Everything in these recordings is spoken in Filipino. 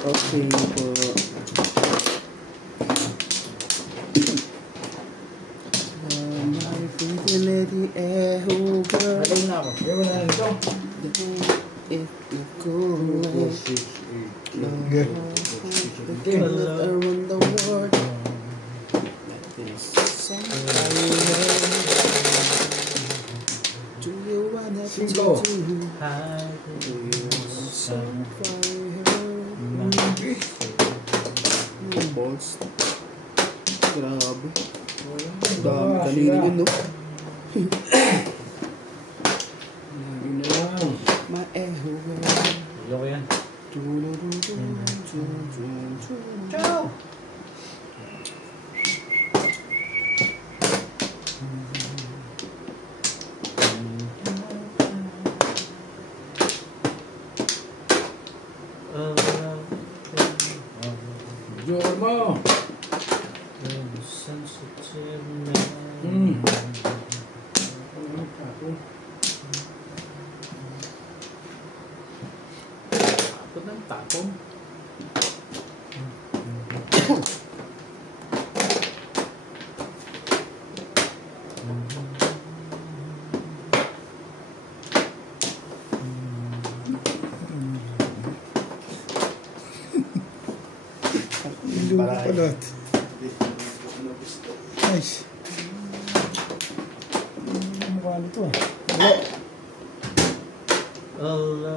Okay po. My fidelity, oh girl. Nalay na ako. Wala na nito. If you go around the world, do you wanna Cinco. balls? Grabe. Dami kanina yun, no? Ma-eho. Ayoko yan. Ciao! Joker mo. Takot ng tapon. Palat. Nice. Mukha nito ah. Wala. Allah.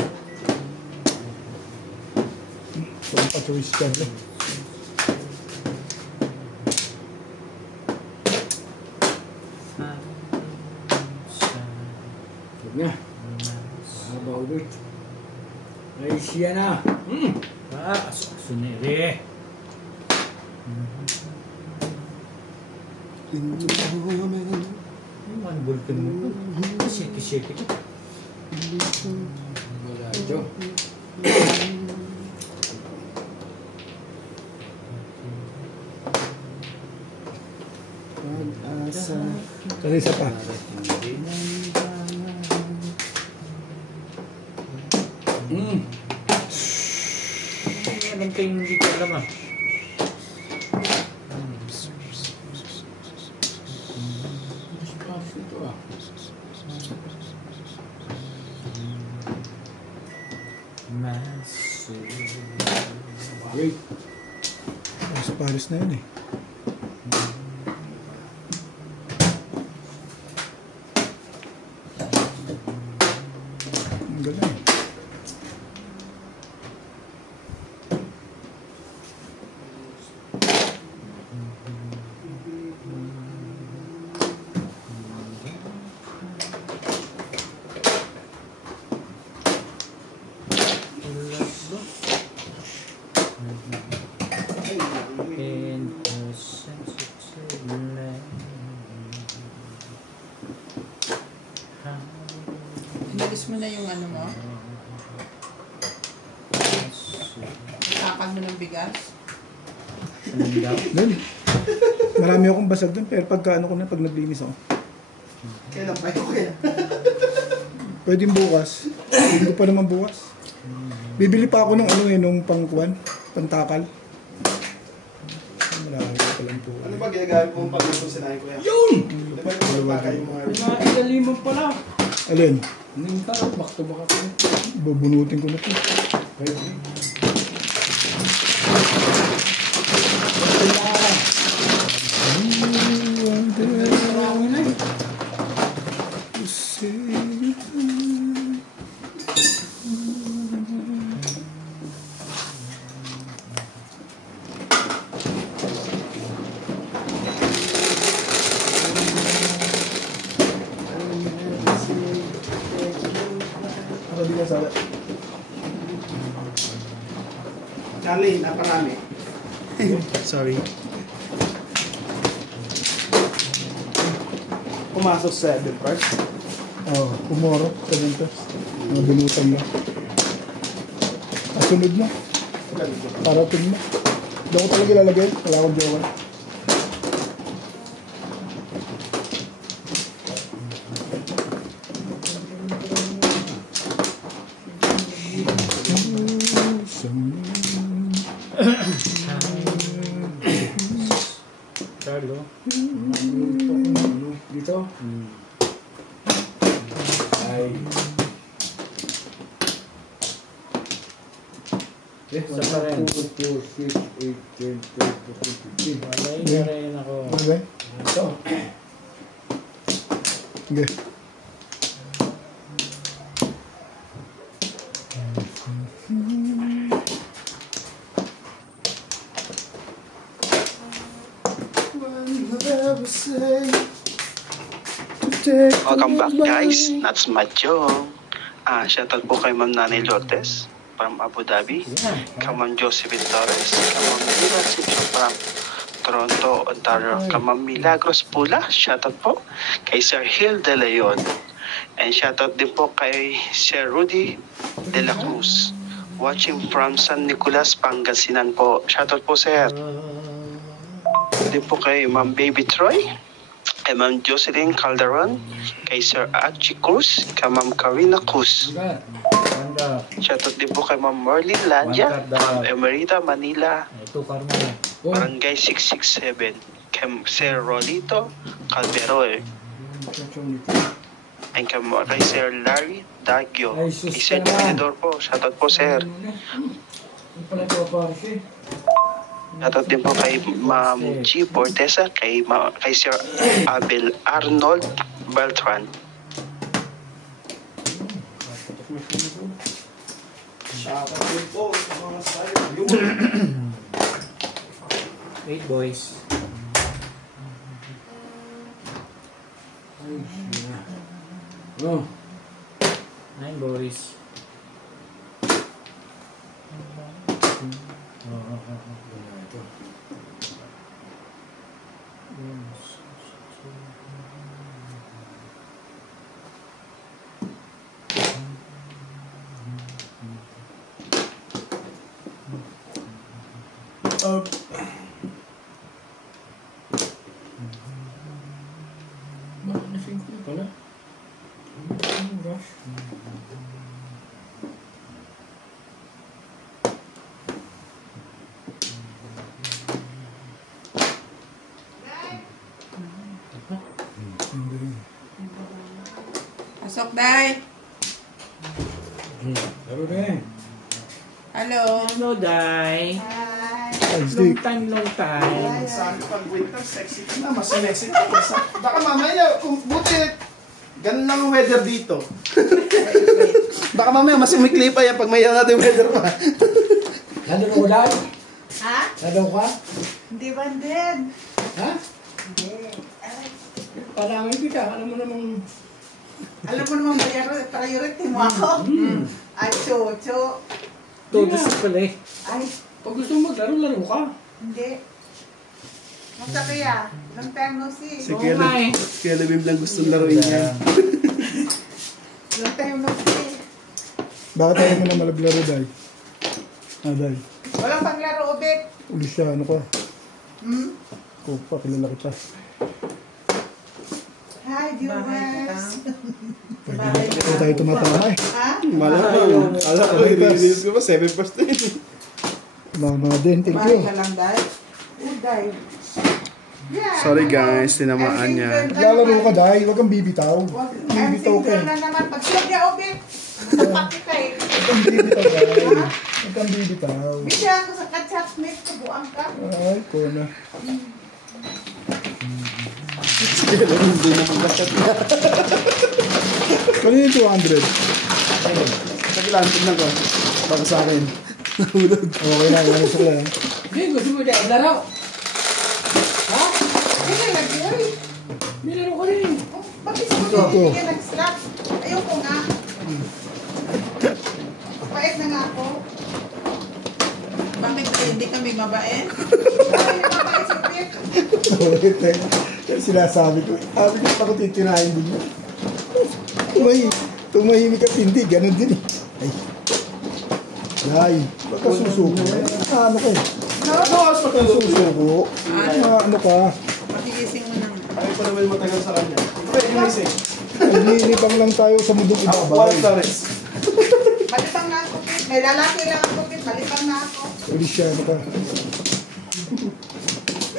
Parang pa-choice ka rin. Huwag na. Haba ulit. Ay, siya na. Asunere. Yung bulkan mo. Shake-shake ito. Wala ito. Pag-asa. Tara isa pa. Alam kayong hindi ko alam ah. Ito ah. Wait. Sa Paris na yun eh. Ang galing. Inalis mo na yung ano mo? Nakakal mo ng bigas? Doon. Marami akong basag doon pero pagka ano ko na pag naglinis ako. Kailan pa yun kaya? Pwedeng bukas. Hindi ko pa naman bukas. Bibili pa ako ng ano eh, nung pangkuan, pantakal. Marami pa lang po. Ano ba ginagamit mong pag-ipon sinahin ko yan? Yun! Ano ba yung pagkakay mo nga? Pinakailalimang pala. Alin? Hindi ka, back to back ako. Bubunutin ko na ito. Charlie, naparami. Sorry. Pumasok sa 7 parts. Oh, pumoro. Ganito. Mga binutan mo. Kasunod mo. Parating mo. Hindi ako talaga lalagay. Wala akong jowa. Ay. Isa pa rin. 4, 6, 8, 10, 12, 13, 14, 15. Malay na rin ako. Okay. Ito. Okay. Welcome back guys, that's Macho. Shoutout po kay Ma'am Nanay Lourdes from Abu Dhabi, kay Ma'am Josephine Torres, kay Ma'am Mira Simpson from Toronto, Ontario, kay Ma'am Milagros Pula, shoutout po kay Sir Hill De Leon, and shoutout din po kay Sir Rudy De La Cruz, watching from San Nicolas, Pangasinan po. Shoutout po sir. Din po kay Ma'am Baby Troy, kay Ma'am Jocelyn Calderon, kay Sir Archie Cruz, kay Ma'am Karina Cruz. Ganda. Shoutout din po kay Ma'am Marlene Landia, Ma'am Emerita Manila, Ito, Carmen. Barangay 667, kay Sir Rolito Calvero, and kay Sir Larry Dagyo, Ay, kay sus Sir ka naman. Tenedor po. Shoutout po sir. Hindi pala ito pare siya. Shoutout din po kay Ma'am G. Bortesa, kay Sir Abel Arnold Beltran. Shoutout din po sa mga sayo. Wait, boys. Oh. 9 boys. Ito. Bakit na-sync na pala? Ano rush? Pasok, Day. Laro rin. Hello. Hello, Day. Hi. Long Stick. time, long time. Sabi pag winter, sexy ka na. Mas sexy ka. Baka mamaya, kung buti, ganun lang ang weather dito. Baka mamaya, mas umikli pa yan pag may natin weather pa. Nandun ako dahil? Ha? Nandun ka? Hindi ba din? Ha? Hindi. Ay, Palangin kita. Alam mo namang... alam mo naman ba priority mo ako? Ay, cho. Todos pala eh. Ay, Pag gusto mo maglaro, laro ka. hindi. Masa kaya? Long time no see. Si Oo nga eh. Kaya Labim lang gusto laruin niya. Long time no see. Bakit tayo mo na malaglaro, Day? Day. Walang panglaro, Obet. Uli siya, ano ka? Hmm? Kupa, kilala kita. Hi, viewers. Ito tayo tumatama eh. Ha? Malamang. Alam ko, i-release ko pa, 7%. Mga din, thank Bye you. ka lang, Day. Oh, Day. Yeah, Sorry guys, tinamaan niya. Lalaro ka, Day. Huwag kang bibitaw. I'm Bibitaw ka single eh. na naman. Pag-share ka, Obet. Sapak kita eh. Huwag kang bibitaw, Day. Huwag kang bibitaw. Bisya ako sa kachatmate. Kabuang ka. Ay, ko na. Kaya Labim din ako gasat na. Ano yung 200? Sige lang, tignan ko. Para sa akin. Nahulog. Okay na, ano sa kaya. Hindi, gusto mo dahil laro. Ha? Hindi, nag-uwi. May laro ka rin. Bakit mo Ito. hindi ka nag-stop? Ayoko nga. Pait na nga ako. Bakit hindi kami mabait? Ay, mabait si Pip. Sinasabi ko, sabi ko ako titirahin din yun. Tumahimik at hindi, ganun din eh. Ay. Day, ba't ka susuko? Ano ka eh? Nakakawas pa Ba't ka susuko? Ano ka? Magigising mo nang. Ayaw pa naman matagal sa kanya. Pwede yung isip. Nililipang lang tayo sa mundong Ako, ibabay. Flores. Malipang na ako, Pip. May lalaki lang ako, Pip. Malipang na ako. Uli siya, ano ka?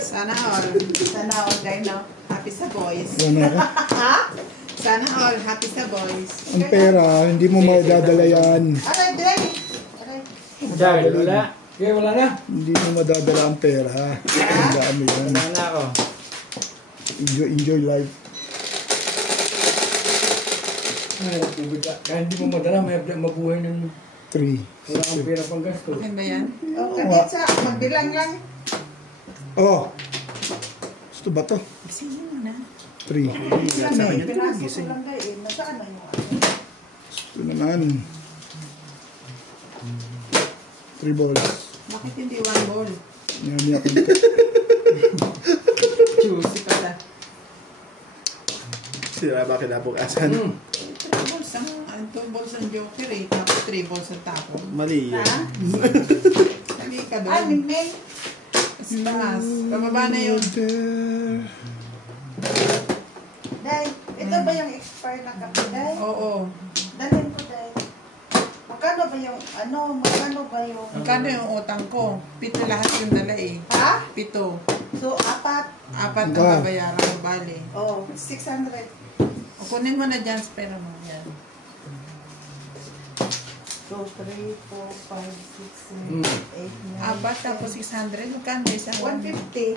Sana all. Sana all, guys, no? At happy sa boys. Wala ako. Sana all happy sa boys. Ang pera, hindi mo madadala yan. Aray, Dre! Aray. Charles, wala. Okay, wala na. Hindi mo madadala ang pera. Tandaan mo yan. Wala na ako. Enjoy life. Ay, tubig ka. Kaya hindi mo madala, may mabuhay ng 3. wala kang pera pang gasto. Okay ba yan? Okay, Betsa. Magbilang lang. Oh. Gusto ba to? Gisingin mo na. 3. Pinasok ko lang kayo. Nasaan na yung ano? Gusto naman. 3 balls. Bakit hindi one ball? Yan. Juicy pala. Sira ba kinabukasan? 3 balls ang, 2 balls ang joker eh. Tapos 3 balls ang tapo. Mali yun. Ha? Sabi ka doon. Ah, Mingming. Taas. Pababa na yun. Day, ito ba yung expire na kape, Day? Oo. Dalhin ko, Day. Magkano ba yung, Magkano yung utang ko? 7 lahat yung dala eh. Ha? 7. So, 4? 4 ang babayaran ko, bali. Oh, 600. O kunin mo na dyan, pera mo. Yan. 2, 3, 4, 5, 6, 7, 8, 9, 4 tapos 600. Magkano isang 150.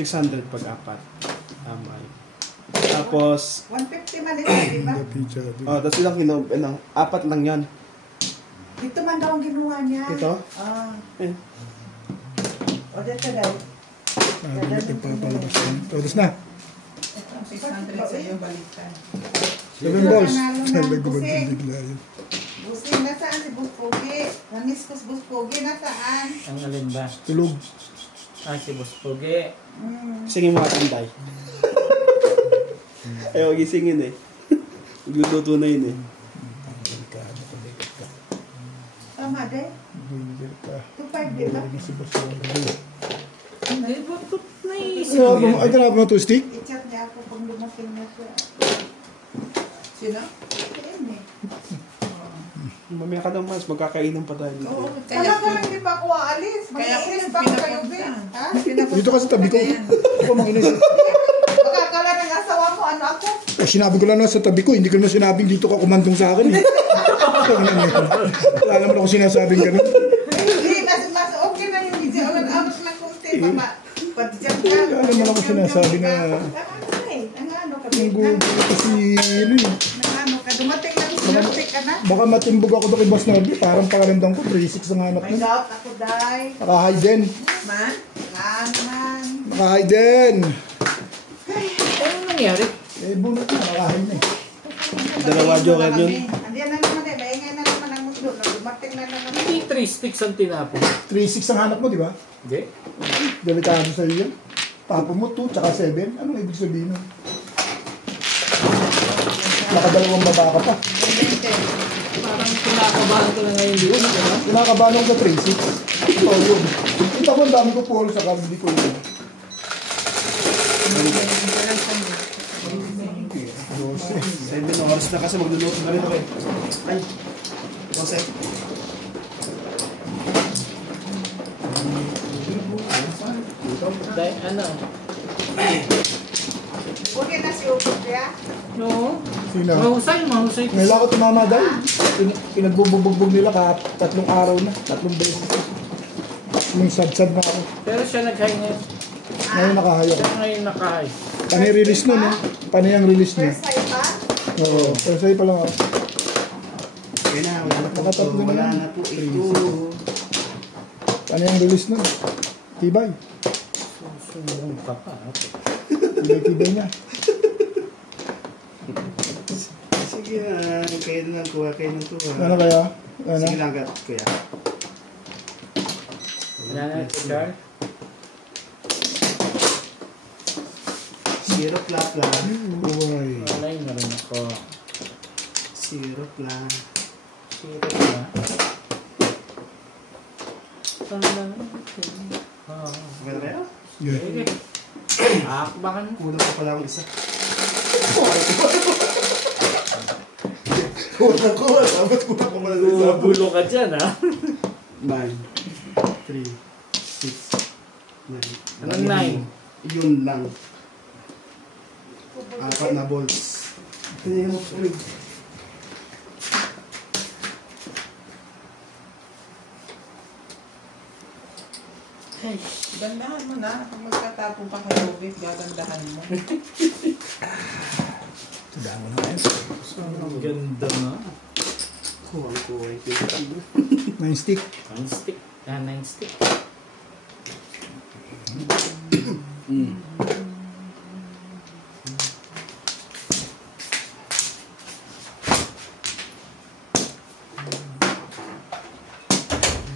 600 pag-apat. Tama yun. Tapos, 150 man ito, di ba? tapos ilang apat lang yan. Ito man daw ang ginawa niya. Ito? Ah. Eh. O, dito, Day. Tapos na. 600 sa iyo, baliktad. 7 balls. Busing. Bigla yun. Busing, nasaan si Bus Pogi? Namiskus Bus Pogi, nasaan? Ang alin ba? Tulog. Si Boss Pugi. Singin mga tanday. Ayaw gisingin eh. Magluluto na yun eh. Tama, Day. 2.5, di ba? Hindi, ba't naisip mo yan? Ay, tinapon mo 2 stick? I-chat niya ako pag lumating na siya. Sino? Ayun eh. Mamaya ka daw mas, magkakainan pa tayo. Oo, Kaya ka lang di pa ako aalis. Kaya ako Mag-iinis yung pa ako kayo, pinapunta. Ben. Ha? Dito ka sa tabi ko. Ako manginis. Makakala ng asawa mo, ano ako? Sinabi ko lang na sa tabi ko, hindi ko naman sinabing dito ka kumandong sa akin eh. Wala naman ako sinasabing ganun. Hindi, mas okay na yung video. Awas lang kunti, mama. Pati dyan ka. Wala naman ako sinasabi na... Ang ano ka, Ang Ben? gugu kasi ano eh. Ang ano ka, dumating lang sinarte ka na. Baka matimbog ako doon kay Boss Norby. Parang pakiramdam ko, 3-6 ang hanap May na. doubt ako, Day. Naka-hide din. Man? Naman. Naka-hide din. Ano nangyari? Eh, bunot na. Naka-hide na eh. Dalawa joker yun. Andiyan na naman eh. Maingay na naman ang mundo. Dumating na naman. Hindi 3 sticks ang tinapon. 3-6 ang hanap mo, di ba? Hindi. Delikado sa'yo yan. Tapo mo 2 tsaka 7. Anong ibig sabihin nun? Nakadalawang baba ka pa. Parang kinakabahan ko na ngayon dito. Kinakabahan ko 3-6. Oo, yun. Kita ko ang dami ko polo sa card. Hindi ko yun. 7 oras na kasi magluluto na rin ako eh. Ay, Jose. Dahil ano? Huwag na si Upo, kaya. No. Sino? Mahusay. Ngayon ako tumama dahil. Pinagbubugbog nila ka 3 araw na. 3 beses. Yung sad-sad na ako. Pero siya nag-high ngayon. Ngayon nakahayo. Siya ngayon naka-high. Paano yung release nun, no? Paano yung release niya? First time pa? Oo. Pero sa'yo pa lang ako. Okay na, wala na po. Nakatatlo na Wala yan. na po ito. Paano yung release nun? Tibay. Sumurong ka pa. Tibay niya. Sige na, kayo na lang kuha, kayo na kuha. Ano kaya? Ano? Sige lang kuya. Wala na ito, Char. Syrup lang. Uy. Wala yun na rin ako. Syrup lang. Sirap na. Saan na lang? Oo. Okay na kayo? Yeah. Sige. Akbakan mo. Kulang pa pala akong isa. Kuha. Dapat kulang pa pala ng isa. Bulo ka dyan, ha? 9, 3, 6, 9. Anong 9? Yun lang. 4 na balls. Tingnan mo po. Gandahan mo na. Kung magtatapon ka kay Robert, gagandahan mo. Tandaan mo na ngayon. Ang ganda nga. Kuwang-kuwa yung 9 stick. 9 stick. 9 stick.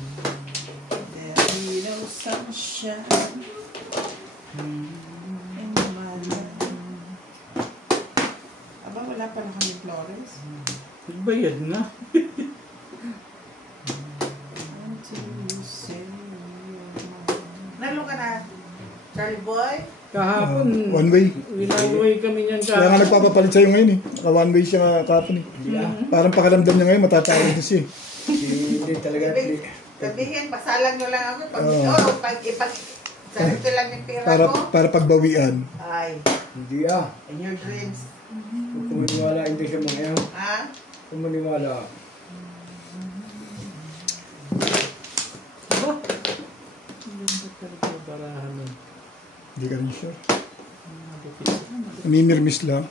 There be no sunshine in my life. Aba, wala pa na kami Flores. Nagbayad na. Nalo ka na, Charlie Boy? Kahapon. One way. Winaway kami niyan Kaya nga kahapon. nagpapapalit sa'yo ngayon eh. Naka one way siya kahapon eh. Parang pakalamdam niya ngayon, matatawag na siya eh. Hindi talaga. Sabihin, pasalang nyo lang ako. Pag sarito lang yung pera Para, ko. para pagbawian. Ay, Hindi ah. in your dreams. Kung maniwala, hindi siya mga yan. Ha? Kung maniwala. Ganda talaga yung barahan nun. Hindi ka rin sure. Lupit naman. Naminirmis lang.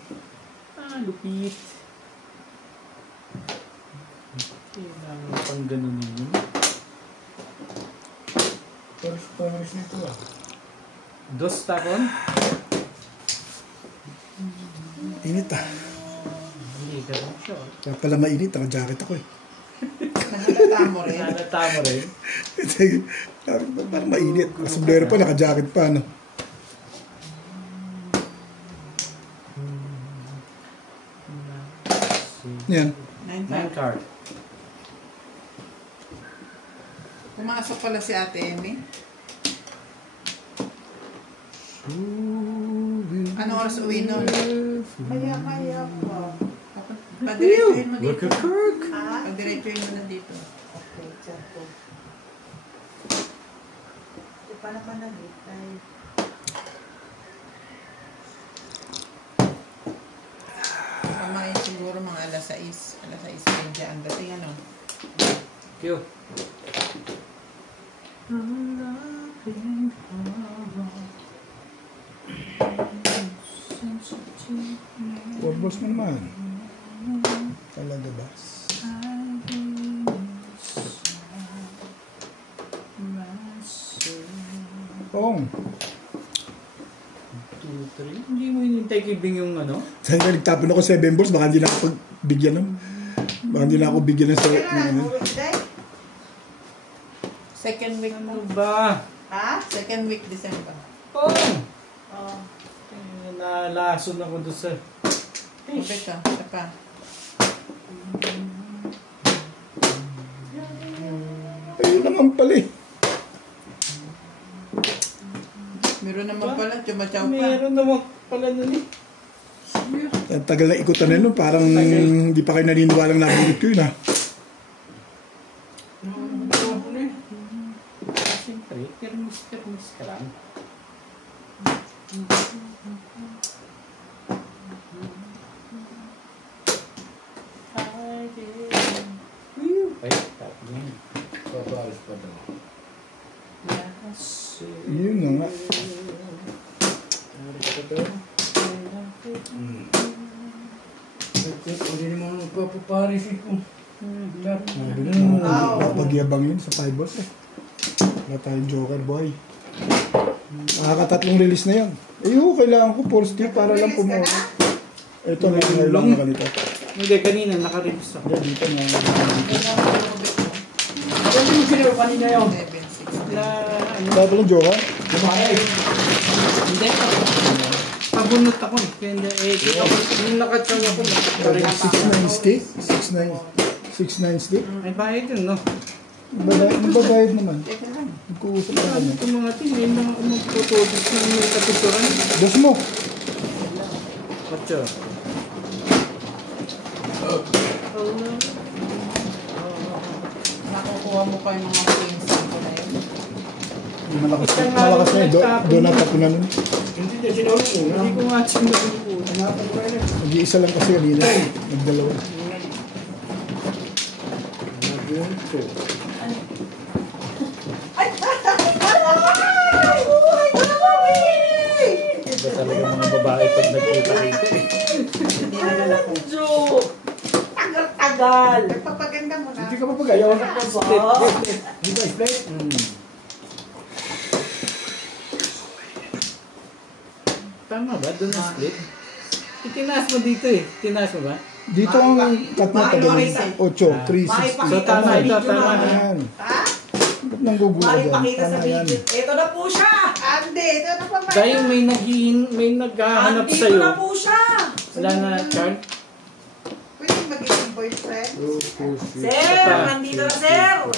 Lupit. Kailangan pang ganun yun. Paris nito ah. Dos tapon? Init ah. Hindi ka rin sure. Kaya pala mainit, naka-jacket ako eh. Nahalata mo rin. Nalata mo rin. Parang mainit. Sombrero pa, naka-jacket pa ano. Yan. 9 9 card. Pumasok pala si Ate Emmy. Ano oras uwi nun? Maya pa. Padiretsuhin mo dito. Ha? Padiretsuhin mo na dito. Okay, tsako. Di pa naman nagitay. Pamain siguro mga alas 6. Alas 6 pa dyan. Dating ano? Q. Four balls mo naman. Talaga ba? Pong. 2, 3. Hindi mo hinintay kay Bing yung ano? Saan ka nagtapon ako 7 balls, baka hindi na ako pagbigyan nun. Baka hindi na ako bigyan ng ano. Second week Ano mo. ba? Ha? Second week December. Pong! Oh. Nalason ako doon sa... Mabit ka. Isa pa. Ayun naman pala eh. Meron naman pala. Chumachaw pa. Meron naman pala nun eh. Ang tagal na ikutan na nun, parang hindi pa kayo naniniwalang nabulit ko yun ah. Siyempre, termis ka lang. Ay, tapos na yun. Paparis pa daw. Yun na nga. Hindi naman magpapaparis ito. Pagyabang yun sa 5 balls eh. Wala tayong joker boy. Nakakatatlong release na yan. Ayun, kailangan ko full stick para lang pumawa. Ito na yung lang na ganito. Hindi, kanina naka-release ako. Dito na. Ano yung sinabi kanina yun? 7, 6. Na, ano, Dati ng joker? Lumakay. hindi. Pabunot ako eh. Kaya hindi, yung nakatsang ako, nakatsang 6-9 stick? 6-9 stick? May bayad yun, no? Nagbabayad naman. Nagkuusap na Ano kami. itong mga tin, hindi na ako magputubis ng may kapituran. Dos mo. What's yun? Nakukuha mo pa yung mga pinsan ko na yun. Malakas na yun. Doon na tapunan nun. Hindi Hindi ko nga sinulit. Nag-iisa lang kasi kanina. Nagdalawa. Iba talaga mga babae pag nagkita-kita eh. Hindi na lalako. Tagal-tagal. Nagpapaganda mo na. Hindi ka papagayaw na ka. Split. Di ba, split? Tama ba? Doon na split? Itinaas mo dito eh. Tinaas mo ba? Dito ang cut na tagal. 8, 3, 6. So tama ito, tama na. Ayan. Ha? Ba't nang gugulo dyan? Makipakita sa Tama yan. video. Ito na po siya. Ande, ito na pa ba? Dahil may naghahanap Andito sa'yo. na po siya. Wala na, Char? Pwede magiging boyfriend. Sir, nandito na sir.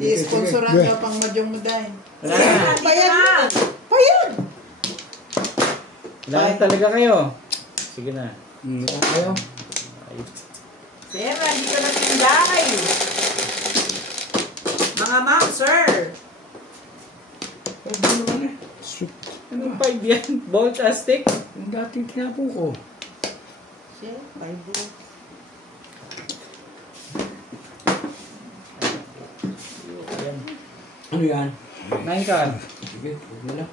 I-sponsoran ka pang madyong mo dahil. Wala Sir, na. nandito na. Payag! Wala na talaga kayo. Sige na. Ayaw. Sir, nandito na tinday. Mga ma'am, sir. Shoot. Anong 5 yan? Ball stick? Yung dating tinapong ko. Sir, Bible. Yan. Ano yan? 9 ka. Sige, huwag mo na.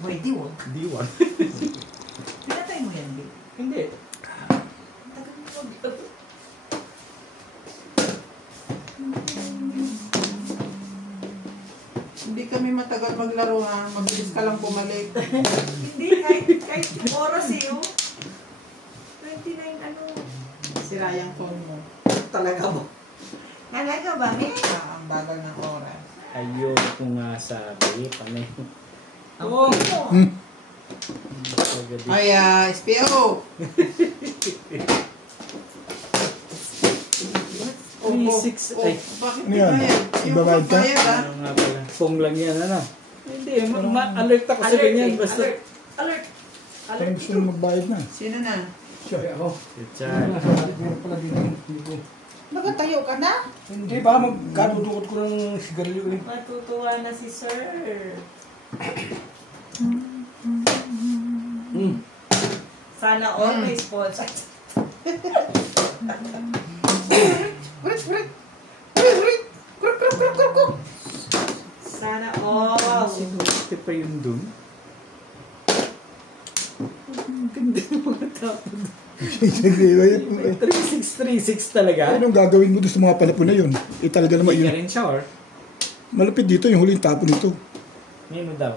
Pwede, wag. D1. Pinatay mo yan, di. Hindi. Tagal mo, wag. Hindi kami matagal maglaro ha. Mabilis ka lang bumalik. Hindi, kahit yung oras eh, oh. 29 ano. Sira yung phone mo. Talaga ba? Talaga ba, eh? Ang bagal ng oras. Ayun ko nga sabi. Panay. Oo. Ay, SPO! 3-6. Ay. Bakit Ano yan? bayad? Yung Ibabayad ka? bayad ha? Ano nga pala? Pong lang yan, ano? Hindi, ma-alert ako sa ganyan. Basta. Alert! Parang gusto mo magbayad na. Sino na? Siya, ako. Richard. Meron pala dito. Hindi ko. Nakatayo ka na? Hindi, baka magkadudukot ko ng sigarilyo eh. Matutuwa na si sir. Sana all may sponsor. Sana all. Sinulte pa yun dun. Ang ganda ng mga tapo. 3636 talaga. Anong gagawin mo doon sa mga panapon na yun? Talaga naman Hindi yun. ka rin siya or? Malapit dito yung huling tapo nito. Ngayon mo daw.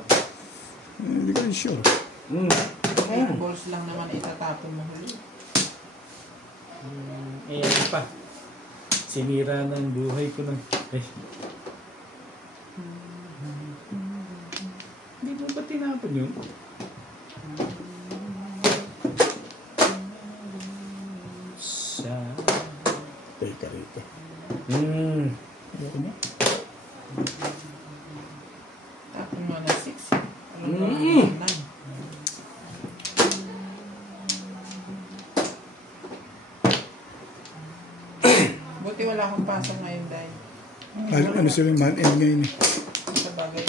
Hindi ko rin sure. Ngayon, balls lang naman itatapon mo huli. Ano pa. Sinira ng buhay ko ng... Hindi mo ba tinapon yun? Sa... Teka, teka. Ayoko na. Tapon mo na 6. Ano na? 9. Buti wala akong pasok ngayon dahil Ano sila yung man end ngayon eh. sa bagay.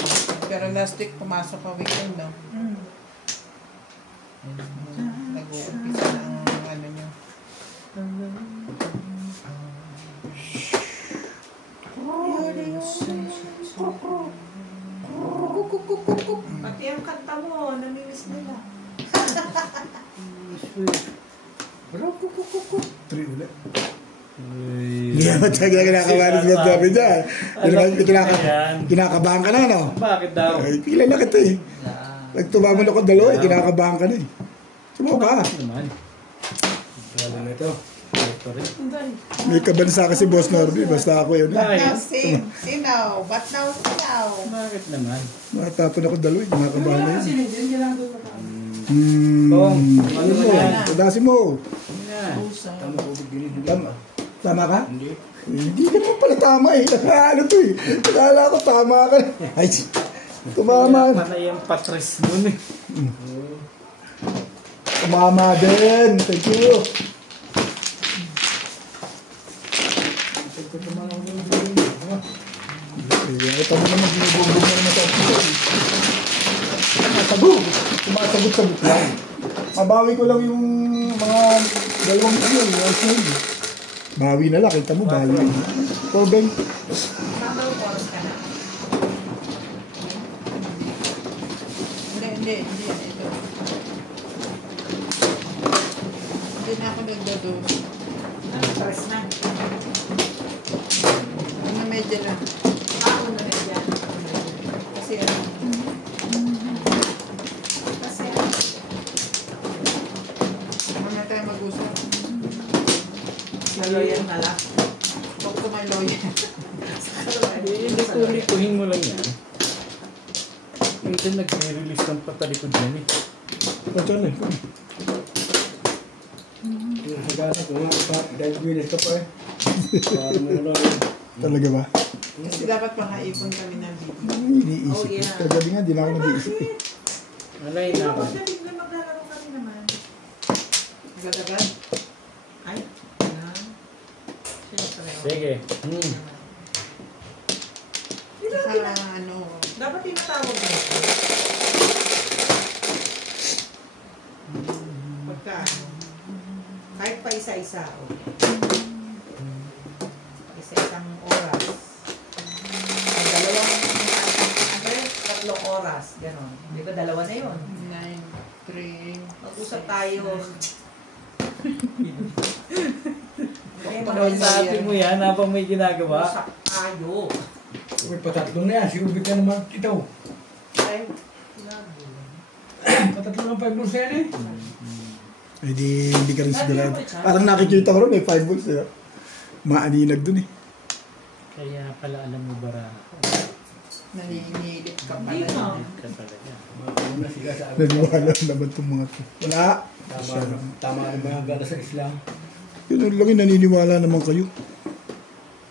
Pero last week pumasok ka weekend, no? Nag-uumpisa na ang ano nyo. Pati ang kanta mo, namimiss nila. Three ulit. Hindi naman tayo kinakabahan sa sabi dyan. Kinakabahan ka na, no? Bakit daw? Ay, kilala kita eh. Nagtumamon ako dalawa eh, kinakabahan ka na eh. Sumo ka. Naman. Wala na ito. Ito rin. May kabansa kasi Boss Norby, basta ako yun. Now, Bakit? sinaw. But now, sinaw. Bakit naman? Nakatapon ako dalawa eh, kinakabahan na yun. Bong, ano mo yan? Padasin mo. Yan. Tama ko bigyan. Tama. Tama ka? Hindi. Hindi ka naman pala tama eh. Ano to eh. Akala ko tama ka. Ay, tumama. Panay ang patres nun eh. Tumama din. Thank you. Ito mo naman, binubugbog mo naman sa akin. Tago. sabot-sabot lang. Mabawi ko lang yung mga dalawang yung ice. Bawi na lang, kita mo, bawi. Tobeng. Hindi. Ito. Hindi na ako nagdodose. Stress na. Mga medyo lang. Ako na rin yan. Kasi ano. Kasi, Muna tayo mag-usap. lawyer na lang. Talk to my lawyer. Likuhin mo lang yan. Minsan nag-release ng patalikod yan eh. Patan eh. Nagana ko nga, dahil bilis ka pa eh. Parang ano lang. Talaga ba? Kasi dapat makaipon kami ng video. Iniisip. Oh, yeah. Kagabi nga, di na ako nag-iisip eh. Alay na ako. Dapat na maglalaro kami naman. Agad-agad. Ay, yan. Siyempre. Sige. Saka ano. Dapat tinatawag mo. Pagka, kahit pa isa-isa, o. Isa-isang oras. Ang dalawang, tatlong oras, gano'n. Di ba, dalawa na yun? 9, 3. Mag-usap tayo. Pag-usapin mo yan habang may ginagawa. Usap tayo. May patatlo na yan, sigubig ka naman ito. Ay, Patatlo ng 5 months yan eh. Hindi ka rin sigurado. Parang nakikita ko rin, may 5 volts eh. Maaninag dun eh. Kaya pala alam mo bara. Naninilit ka Hindi pala. mo. Ka talaga. Mauna sila sa Naniwala naman itong mga to. Wala. Tama rin ba ang gana sa Islam? Yun ang laki, naniniwala naman kayo.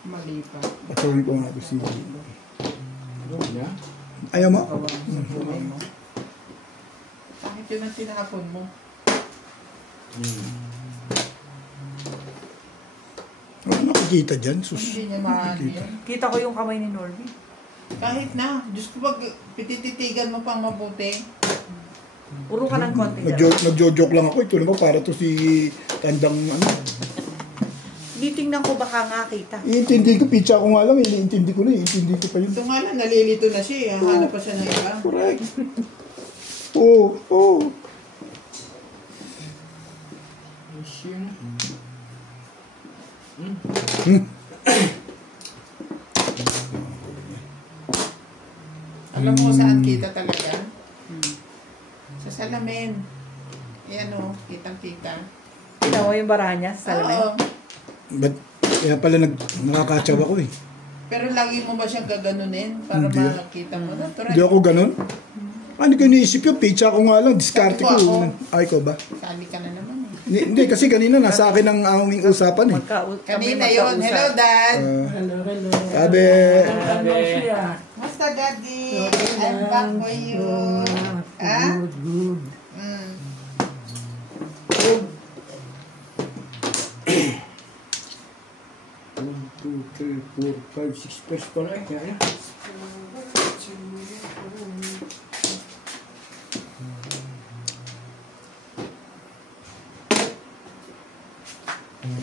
Mali pa. Patuloy ko nga ito si... Ano niya? Ayaw mo? Bakit yun ang tinakapon mo? Ano nakikita dyan? Sus. Hindi niya mahal yan. Kita ko yung kamay ni Norby. Kahit na. Diyos ko, pag pitititigan mo pang mabuti. Puro ka ng konti. Nagjo-joke lang ako. Ito naman para to si Tandang ano. Titingnan ko baka nga kita. Iintindi ko, pitcha ko nga lang. Iniintindi ko na. Iintindi ko pa yun. Ito nga lang, nalilito na siya. Hanap pa siya ng iba. Correct. Oo. Alam mo saan kita talaga? Sa salamin. Ayan o, kitang-kita. Kita mo yung barahan niya sa salamin? Oo. But, kaya pala nakakatsaw ako eh. Pero lagi mo ba siyang gaganunin para Hindi. makakita mo? Hindi ako ganun. Ano ko iniisip yun? Pitcha ko nga lang. Diskarte ko. Sabi ko ako. Ay, ko ba? Sali ka na naman eh. Hindi, kasi kanina nasa akin ang aming usapan eh. Kanina yun. Hello, Dad. Hello. Sabi, Basta, Daddy. I'm back for you. Ah? Good. Mm. One, two, three, 4, 5, 6 pairs pala. Kaya.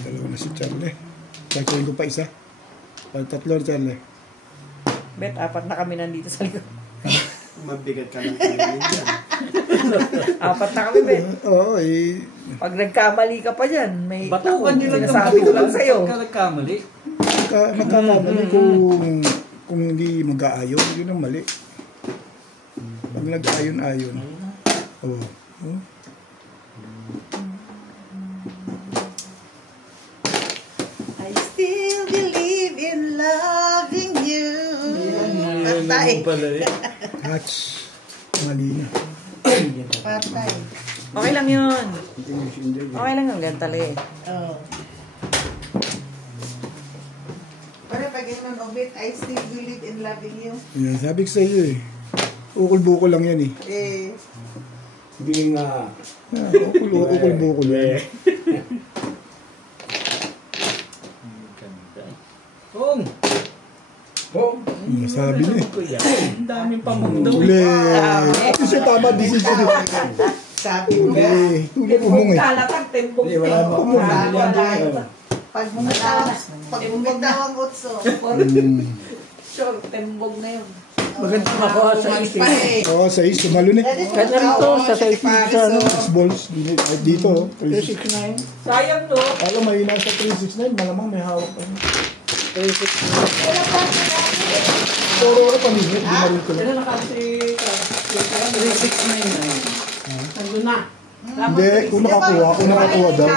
dalawa na si Charlie. Sakihin ko pa isa. Tatlo, Charlie. Bet, apat na kami nandito sa likod. Mabigat ka lang kayo dyan. Apat na kami, Bet. Oo, eh. Pag nagkamali ka pa dyan, may Batukan nyo lang ng sinasabi ko lang sa'yo. Pagka nagkamali. Nagkakamali kung hindi mag-aayon, yun ang mali. Pag nag-aayon-ayon. Oo. Oh. I still believe in loving you. Patay. Hatch. Mali na. Patay. Okay lang yun. Okay lang yun. Ganun talaga eh. Oh. Pero pag naman ulit, I still believe in loving you. Yan, sabi ko sa iyo eh. Ukol-bukol lang yan eh. Eh, Hindi nga. Ukol-bukol yan. Kung! Oh, Sabi na eh. Ang daming pamangdaw. Uli. Kasi tama decision eh. Sabi ko nga. Eh, tulad umong eh. Talatag, tembog. Hindi, wala mo. Umong. Pag bumag daw ang utso. Sure, tembog na yun. Maganda makuha sa isip. Oo, sa is, tumalun eh. Kahit na rin to, sa size sa ano. Balls, dito, 369. 369. Sayang no. Alam, may nasa 369, malamang may hawak pa. 369. Puro oras paminit, bumaril ko lang. Kailan nakasi 369 na. Nandun na. Hindi, kung nakakuha daw.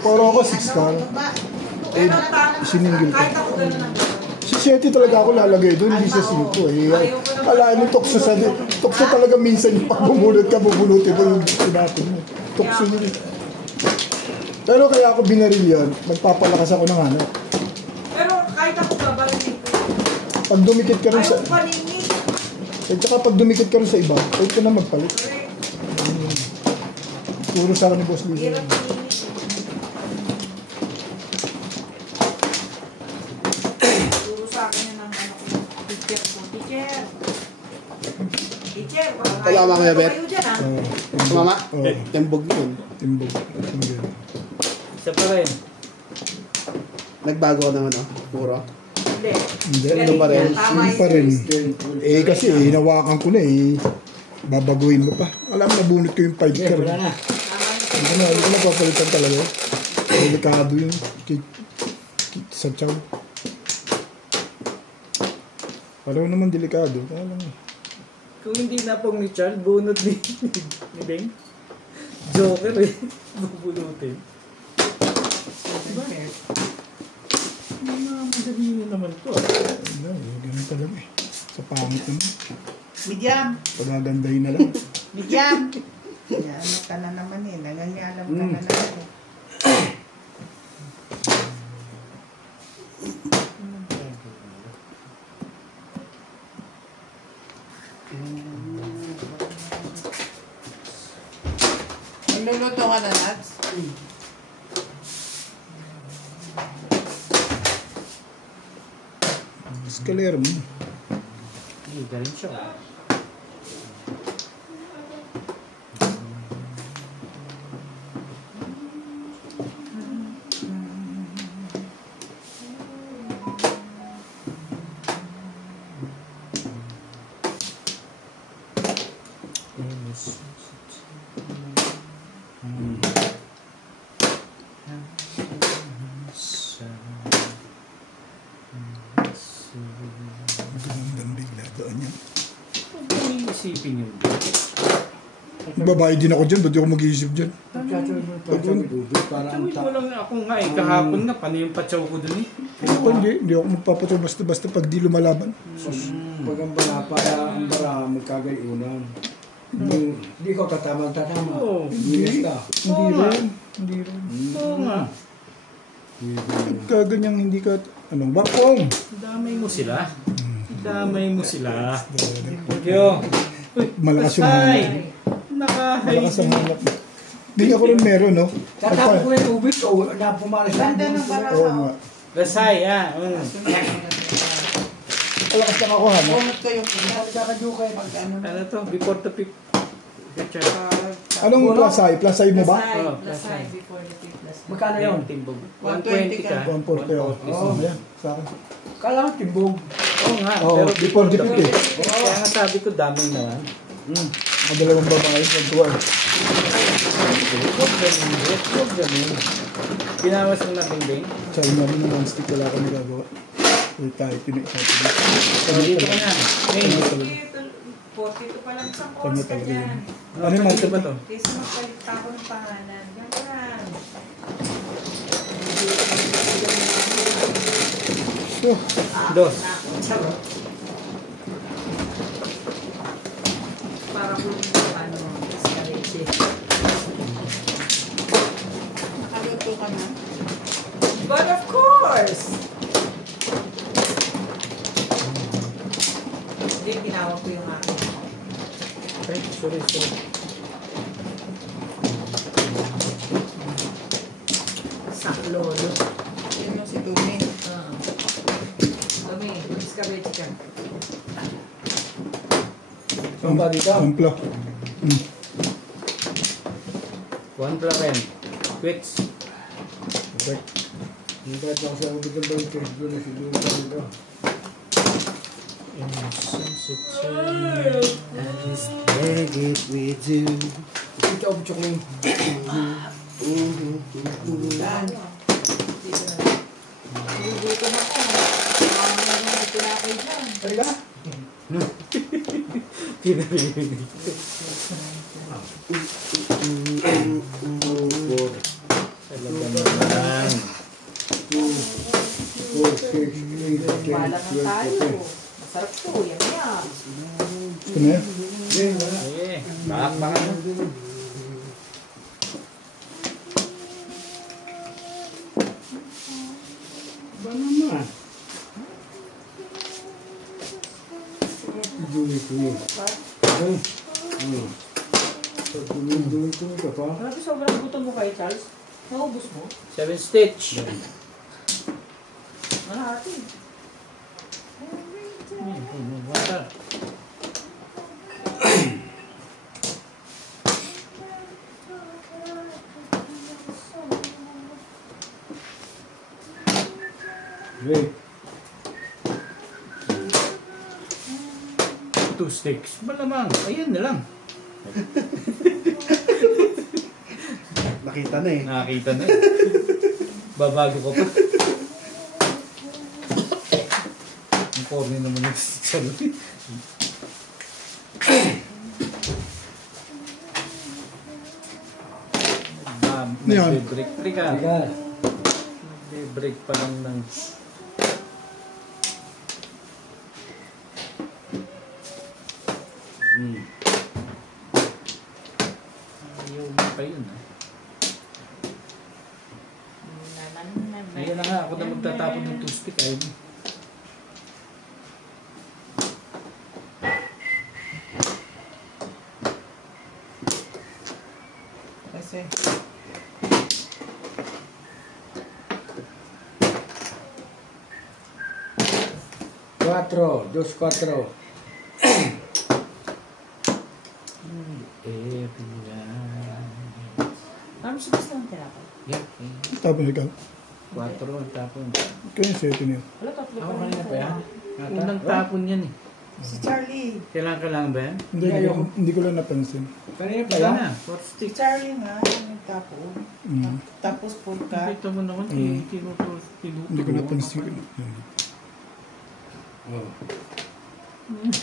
Puro ako 6 car. Eh, siningil ko. Kahit ako gano'n ang Si Shetty talaga ako lalagay doon, hindi sa 5 eh. Alaan yung tukso talaga minsan yung pag bumulot ka, bubulutin mo yung sinapin mo. Tukso yun. Pero kaya ako binaril yan, magpapalakas ako ng hanap. Pero kahit ako babarinig ko. Pag dumikit ka rin sa... Ayaw paningin. At saka pag dumikit ka rin sa iba, pwede ka na magpalit. Puro sa akin ni Boss Lisa. Hirap paningin. Turo sa akin yan ng ano ko. Teacher ko. Teacher. Teacher. Wala mamaya, Bet. Kayo dyan, ah. Mama, Oo. tembog yun. Timbog. Isa pa rin. Nagbago ka naman, oh. Puro. Hindi. Hindi, ano pa rin? Tama Yun pa rin. Eh kasi hinawakan ko na eh. Babaguhin mo pa. Alam, nabunot ko yung 5 car. Wala na. Hindi ko na papalitan talaga. Delikado yun. Sa chow. Pareho naman delikado. Alam mo. Kung hindi na pong ni Charles, bunot ni Beng. Joker eh. Bubunutin. Madali na naman to. Ano, ganun talaga eh. Sa pangit naman. Medium. Pagagandahin na lang. Medium. Ano ka na naman eh. Nangangalam ka na naman eh. Magluluto ka na, Nats? Escalera mo. Hindi, galing siya. Magandang bigla doon yan. Huwag kang iisipin yun. Babae din ako dyan. Ba't di ako mag-iisip dyan? Tsawin mo lang ako nga eh. Kahapon nga, paano yung patsaw ko dun eh. Ako hindi ako magpapatay basta pag di lumalaban. Pag ang ang bara, magkagayunan. Hindi ko tatama. Oo. Hindi ka. Hindi rin. Oo nga. Kaganyang hindi ka, bakong. Damay mo sila. Damay mo sila. Yo. Uy, Malakas yung Pasay. hanap. Malakas Naka-high. ang hanap. Hindi ako rin meron, no? Tatapos ko yung tubig o napumalas na. Ganda ng para Oo sa nga. Pasay, ah. Malakas lang ako hanap. Bunot ko yung Kakadyo kayo. pag ano. Ano to? Before the fifth. Anong plasay? Plasay mo ba? Oo, Plasay before the fifth plus. Magkano yun? Timbog. 120 120 ka. 140. Oo. Ayan, sa akin. Kala ko timbog. Oo nga. Oo, Pero before the the 50. Kaya nga sabi ko, damay naman. Madalawang babae, pagtuwal. Huwag ganun. Huwag ganun. Pinawas mo na bingbing. China rin ng non-stick, wala kami gagawa. Uy, tayo, pinag-isabi. Dito ka na. Ngayon. 42 pa lang sa Kanya course ka talaga dyan. yun. Ano yung ba to? Kasi magpalit pa ako ng pangalan. Ganyan. So, Dos. Charot. Para kunin yung ano, escalate. Nakaluto ka na. But of course! Hindi, ginawa ko yung akin. Ay, sorry. Saklolo. Yun yung si Tumi. Dami, escalate ka. Saan ba dito? ampla. One plaven. Quits. Ba't? Hindi ba ito kasi ang bigyan ba yung test doon na siguro ka nito? Insensitive. And his beg it we do. Ito ako tsok lang. Nagugutom ako. May tinapay dyan. Talaga? Pinarinig. Talaga naman. 4, 6, 8, 10, Bala na 12, tayo. 14. Masarap to. Yan yan. Ito na yan. Hindi, wala. Sige. Bakbakan mo. Ba naman? Dumi-dumi. Ay. Dumi-dumi ka pa. Grabe, sobrang gutom mo kayo, Charles. Naubos mo? 7 stitch. Malaki. Water. Wait. 2 sticks. Malamang. Ayan na lang. Nakita na eh. Nakakita na. Babago ko pa. Ang corny naman yung salary. Yan. Break ka. Tigas. Break pa lang ng... Ayaw mo pa yun Ayan na nga, ako na magtatapon ng toothpick. Ayaw mo. Kasi, 4, 2, 4. Ma'am, subis lang tinapay. Yeah. Tapos ikaw. 4, tapon. Ikaw yung sete niyo. Wala, tatlo Ako pa rin kanina po. pa yan. Unang tapon yan eh. si Charlie. Kailangan ba yan? Hindi ko lang napansin. Kanina pa Wala yan? na, 4 Si sticks. Charlie nga, yung tapo. Tapos pulka. Nakita mo naman, tinuturo. Hindi ko napansin.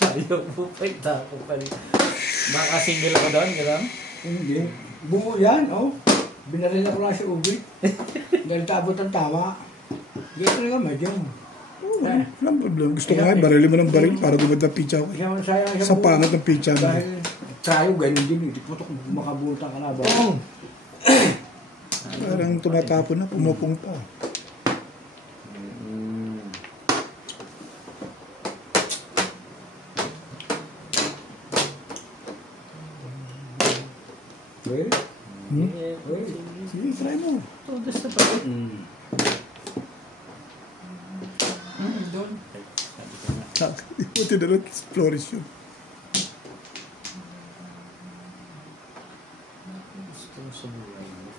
Ayaw mo pa yung tapo pa rin. Baka single ako doon, gano'n? Hindi. Bumo yan, oh. Binaril ako lang si Ubi. Dahil tabot ang tama. Ganyan talaga medyo. Walang problema. Gusto ko nga, barili mo ng baril para gumanda pizza ko. Kaya sayang siya. Sa pangat ng pizza mo. Dahil tayo ganyan din. Hindi po ito makabulta ka na ba? Parang tumatapon na, pumupong pa. Well, well. Sige, try mo. Todas na pa rin. Doon. Buti na lang, flourish yun. Gusto mo sa buhay mo.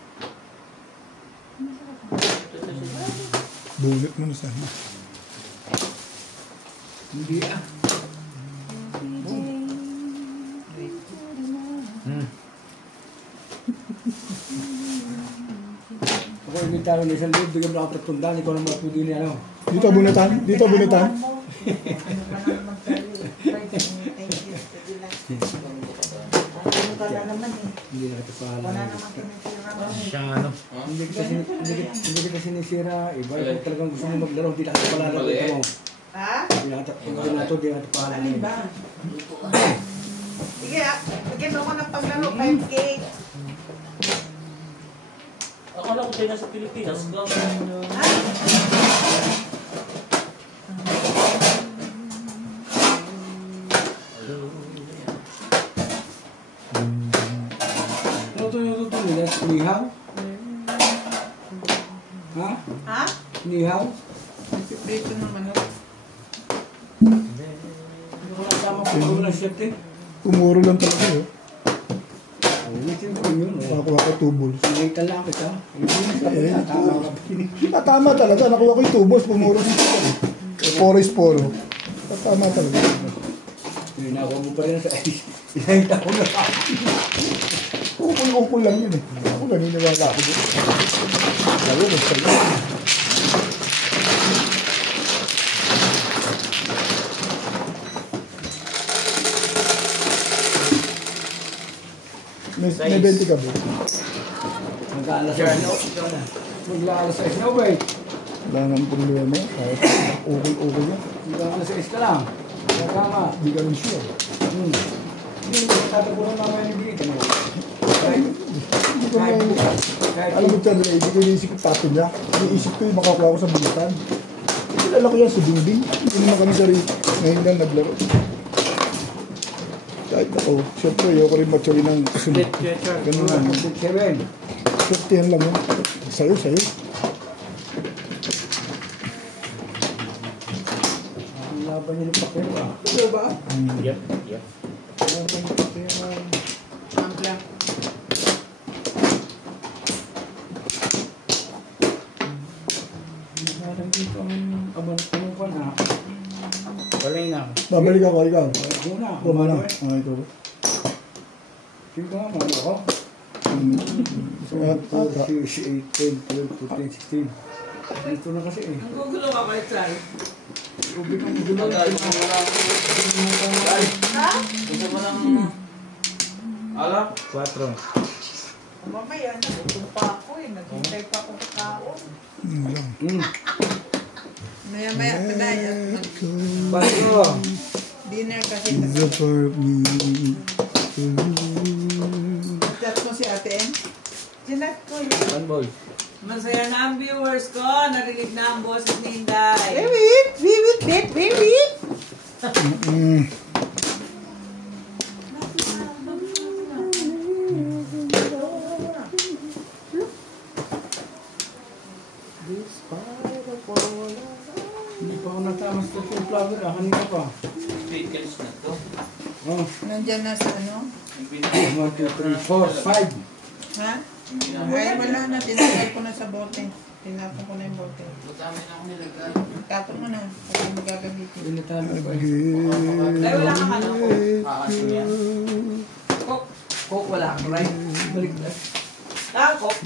Bunot mo na sana. Hindi ah. Ako imitaro ni isang libo, bigyan mo ako tatundaan, ikaw naman pwede niya, ano? Dito bunutan? Dito bunutan? Ano ka na naman, Charlie? Thank you. Sige lang. Ano ka na naman eh. Hindi na kita pahala. Wala naman tinitira mo. Siyang ano. Hindi kita sinisira. Iba kung talagang gusto mo maglaro, hindi na kita pahala. Ito mo. Ha? Hindi na kita hindi na kita pahala. Alin ba? Sige ah, bigyan mo ako ng paglaro, 5K. Akala ko tayo nasa Pilipinas. Ha? Ano ito yung tuto nila? Nihaw? Ha? Ha? Nihaw? Prito naman. Hindi ko nasama ko ng shit eh. Pumuro lang talaga, oh. Siyempre yun. Nakakuha ko 2 balls. Nakita lang kita. Hindi na tama ka. Tama talaga, nakuha ko yung 2 balls, pumuro si Forest Poro. Tama talaga. Hinakuha mo pa rin sa ice. Inahita ko na sa akin. Ukol lang yun eh. Ako naniniwala ako doon. Lalo, magsayo. May 20 ka ba? Mag-aalas sa snow. Mag-aalas sa snow, wait. Wala nang problema. Kahit ukol lang. Mag-aalas sa is ka lang. Tama. Hindi ka rin sure. Hindi, tatapunan naman yung binigay. Hindi ko may... Alam mo dyan, hindi ko naisip yung pato niya. Iniisip ko yung makakuha ko sa bulitan. Kilala ko yan sa Bingbing. Hindi naman kami sari ngayon lang naglaro. Kahit ako, syempre, ayoko rin matsuwi ng kasunod. Ganun lang. Swerte yan lang yun. Sa'yo. Ang laban niya ng papel ba? Ito ba? Yep. Laban ng papel. Ampla. Meron dito ang abang ko na. Balay na. Babalik ako, ikaw. Una. Kuma na. Ito ba? Sino ka nga, mali ako? 4, 6, 8, 10, 12, 14, 16. Ito na kasi eh. Ang gugulo ka kay Chay. Ubig ang gulo. Ha? Gusto mo lang... Alak? 4. Mamaya, nagutom pa ako eh. Naghintay pa ako kakaon. Maya-maya, pinaya. Dinner kasi. Chat mo si Ate M. Chinat ko yun. 1 ball. Masaya na ang viewers ko. Narinig na ang boses ni Inday. Wait. Hindi pa ako natama sa flower. Kanina pa. Pickles na to. Oh, Nandyan na sa ano? 1, 2, 3, 4, 5. Ha? Ay, wala na. Tinapon ko na sa bote. Tinapon ko na yung bote. Butamin ako nilagay. Tapon mo na. Huwag mo gagamitin. Pinatama ko eh. Ay, wala kang ano. Kakasin niya. Coke, wala kang right. Balik na. Coke.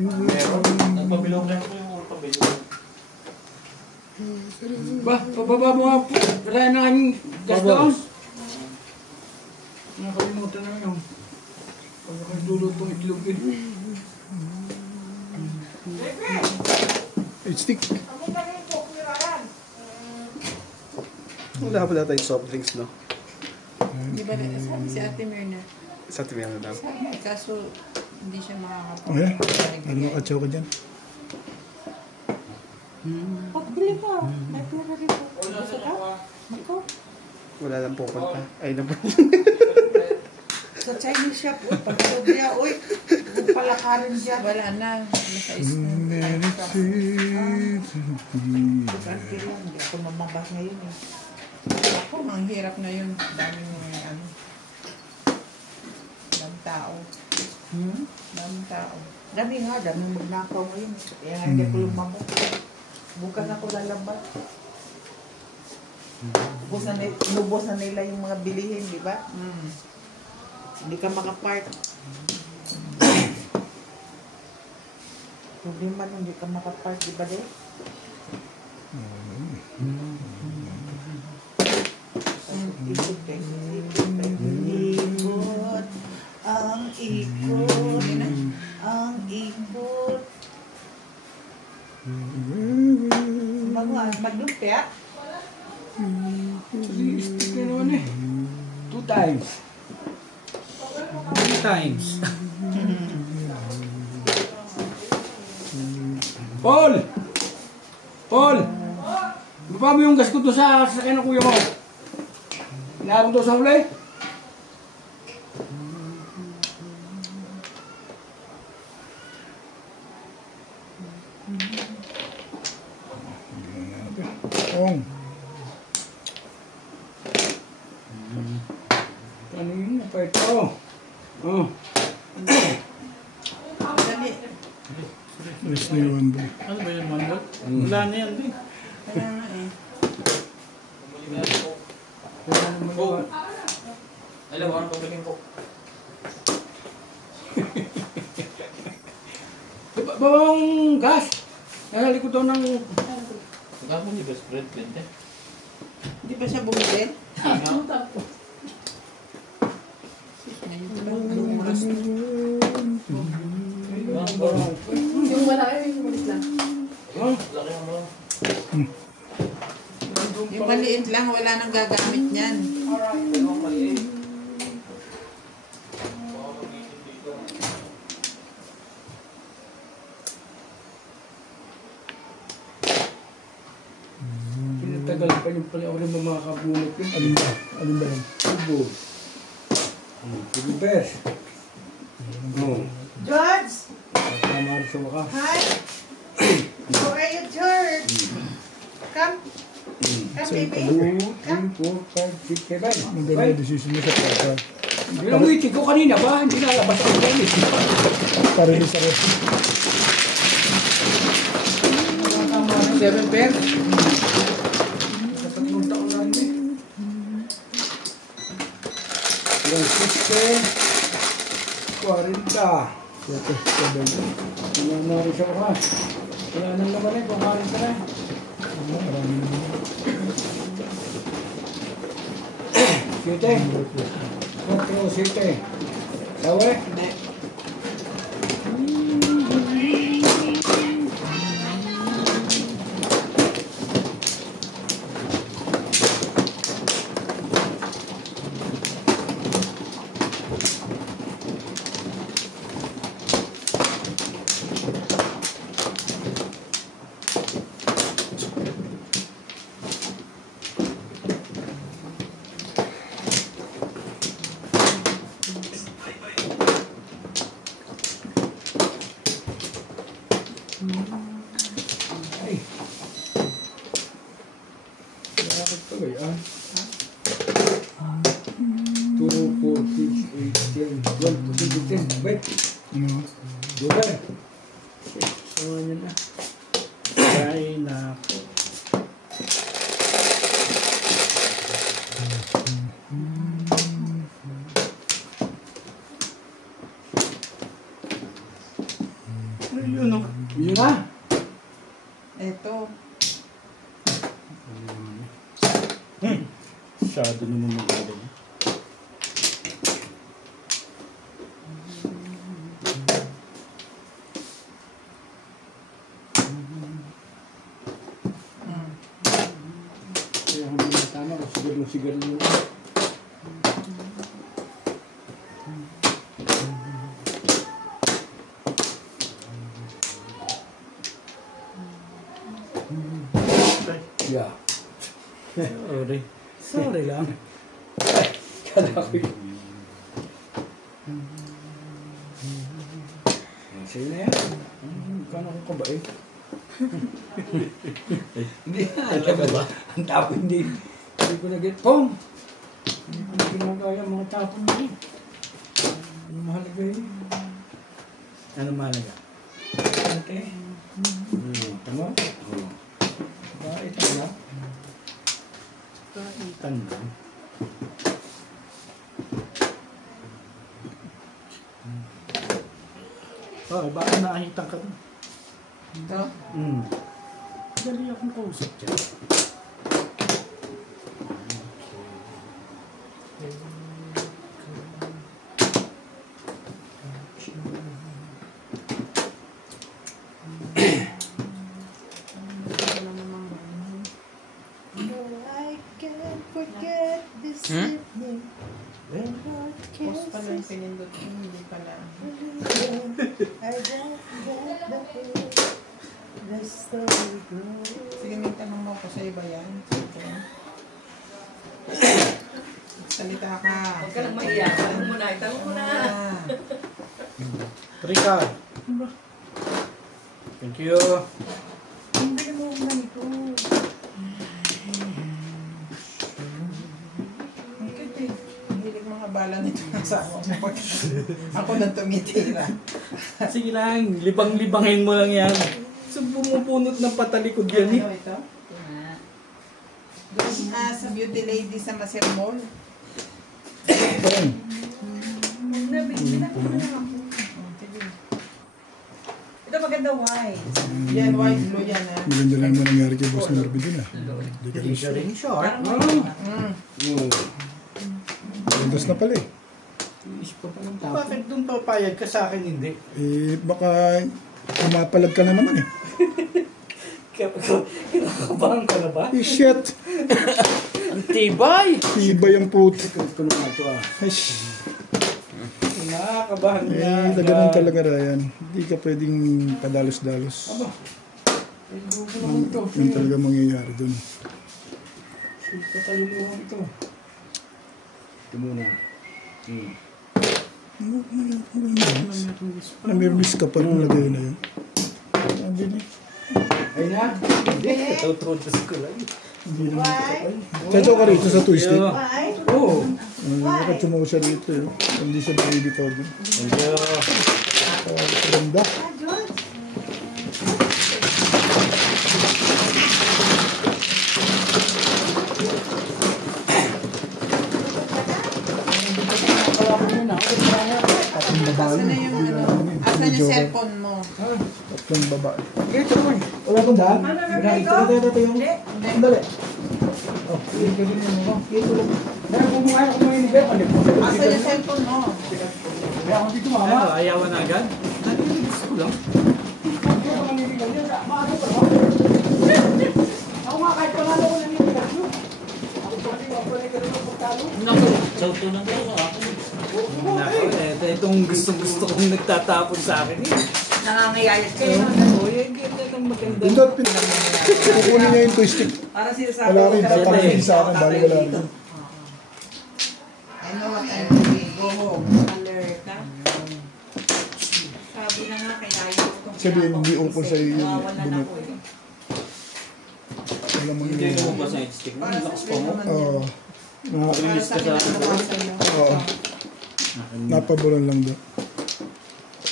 Meron. Nagpabilog lang ko yung pabilog. Ba, pababa mo nga po. Wala na kanyang gas doon. Nakalimutan na yun. Pag ako lulutong itlog yun. Stick. Wala pala tayong soft drinks, no? Di ba sabi si Ate Myrna? Sa tingnan na daw. Sabi, kaso hindi siya makakapag. Okay. Ano makatsaw ka dyan? Pagbili mo. May pera rin po. Gusto ka? Mako. Wala lang pupunta. Ay, na po. Sa Chinese shop, uy, pag sobra, uy, kung palakarin siya. Wala na. Masais na. Kante lang, hindi ako mamabas ngayon eh. Ako, ang hirap na yun. Daming ano. Daming tao. Daming tao. Dami nga, daming magnakaw ngayon. Kaya nga hindi ko lumabas. Bukas ako lalabas. Inubos na nila yung mga bilihin, di ba? Hindi ka makapark. Problema nung hindi ka makapark, di ba de? Ikot kayo. Ikot. Ang ikot. Ang ikot. Maglumpia? Stick na naman eh. 2 times. 3 times. Paul! Paul! Baba mo yung gas ko doon sa sasakyan ng kuya mo. Inaabot doon sa huli. Kanina pa ito. Yes, na yun ba? Ano ba yung mandot? Wala na yan, Bing. Kaya nga eh. Alam mo, ano pabiling ko? Bawang gas. Nasa likod daw ng... Saka mo ni best friend din eh. Hindi pa siya bumili? Anong oras na? Yung malaki, yung malis lang. Laki mo. Yung maliit lang, wala nang gagamit niyan. Pinatagal pa yung pala ulit ng mga kabunot yun. Alin ba? Alin ba yan? Tubo. Tubo bears. Oo. George! Tama rin sa wakas. Hi! How are you, George? Come. Come, baby. 2, 3, 4, 5, 6, 7. Maganda decision mo sa papa. Yun ang waiting ko kanina ba? Hindi nalabas ako ganit. Para rin sa rest. Tama ng 7 pairs. Sa 3 taon lang eh. Yung 60, 40. Ito, sabay. Wala na rin siya wakas. Wala nang naman eh, kung 40 na. Marami naman. Siyete. 4, 7. Sawe? Hindi. Ay. Bakit to eh, ah? 2, 4, 6, 8, 10, 12, 13, 14. Wait. Ano? Dugal. Sama niya na. Ay, nako. Ayun o. Yun na. Eto. Masyado naman magaling. Kaya kung hindi tama, kung sigarilyo na. Yeah. Sorry. Sorry lang. Kala ko yun. Sa'yo na yan. Kano ko ba eh? Hindi na. Talaga ba? Ang tapo hindi. Hindi ko na-get. Pong! Hindi ko na ginagaya mga tapo na yun. Ano mahalaga yun? Ano mahalaga? Okay. Tama? Oo. Bakit na? Kaitan lang. Oh, baka nakahitan ka doon. Ito. Dali akong kausap dyan. I can't forget this evening when God Post pala yung kisses pinindot ko, hindi pala. I don't get the feel the story goes. Sige, may tanong mo ko sa iba yan. Salita ka. Huwag ka nang maiyak. Tanong mo na. Tanong mo na. Rika. Thank you. Hindi mo ganito. Hilig mga bala nito. pumaksa. Ako nang tumitira. Sige lang, libang-libangin mo lang yan. So, pumupunot ng patalikod yan eh. Ano ito? Doon sa Beauty Lady sa Masir Mall. Ito maganda white. Yan, white blue yan ha. Maganda lang mo nangyari kay Boss Norby dun ah. Hindi ka rin siya. Short. Landas na pala eh. Iisip ko pa ng tapon. Bakit doon papayag ka sa akin hindi? Eh, baka umapalag ka na naman eh. Kinakabahan ka na ba? Eh, shit! Ang tibay! Tibay ang puti. Ito na ito ah. Ay, Kinakabahan eh, ganun talaga Ryan. Hindi ka pwedeng padalos-dalos. Gusto naman ito. Yun talaga mangyayari dun. Ito tayo mo ito. Ito muna. Namirmis ka pa nung lagay na yun. Ang gini. Ay na. Tautrodas ko lang. Hindi naman kapal. Chacho ka rito sa twisted. Oo. Nakatsumaw siya dito eh. Hindi siya nakibitaw dun. Ganda. Tatlong babae. Asan na yung ano? Asan yung cellphone mo? Tatlong babae. Ito naman. Wala akong daan. Ito yung... Sandali. Oh, ito din mo. Ito lang. Dahil kumuha ako ngayon ni Beth. Asan yung cellphone mo? Kaya ako dito mama. Ano, ayawan na agad? Nalililis ko lang. Ako nga kahit panalo ko lang yung pinagyo. Ako pati ka rin ang pagkalo. Naku, sauto lang kayo sa akin. Nako, itong gusto kong nagtatapon sa akin eh. Nangangayayat kayo. Oh, yung ganda ng maganda. Pindot, pinukunin niya yung twisted. Para sinasabi Wala rin, ko na- tatanggin sa akin. Bali wala rin. I know what I'm doing. Go home. Alert ka. Sabi na nga kaya yung Sabihin, hindi upo sa'yo yung nawawalan bunot. ako eh. Wala Hindi mangyayari. ko ba sa stick mo? Para sa Lakas pa mo. naman yan. Oo. Para sa akin ang nakuha sa'yo. Oo. Napaboran lang doon.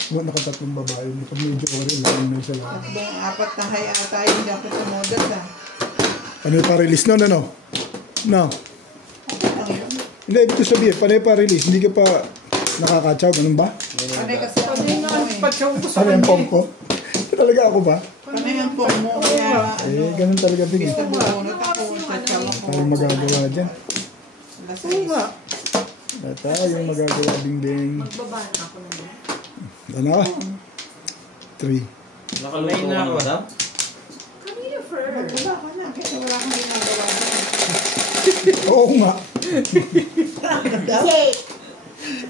Nakatatlong babae. Pag medyo ka rin, lang na isa lang. Tatlong apat na hay ata yung hindi ako tumodot ah. Ano yung pa-release nun, ano? No. Ang yun. Hindi, ibig sabihin, panay pa-release. Hindi ka pa nakakatsaw. Ganun ba? Panay kasi ang pong mo eh. Ano yung pong ko? Talaga ako ba? Panay ang pong mo. Kaya Eh, ganun talaga din eh. gusto bubunot ako. Tatsaw ako. Tayong magagawa dyan. Alas 6. Ito, yung magagawa ding. Magbaba na ako na yun. Ano ka? 3. Nakaluto ka na, madam? Kanina first. Wala ka na. Kaya wala kang ginagawa. Oo nga.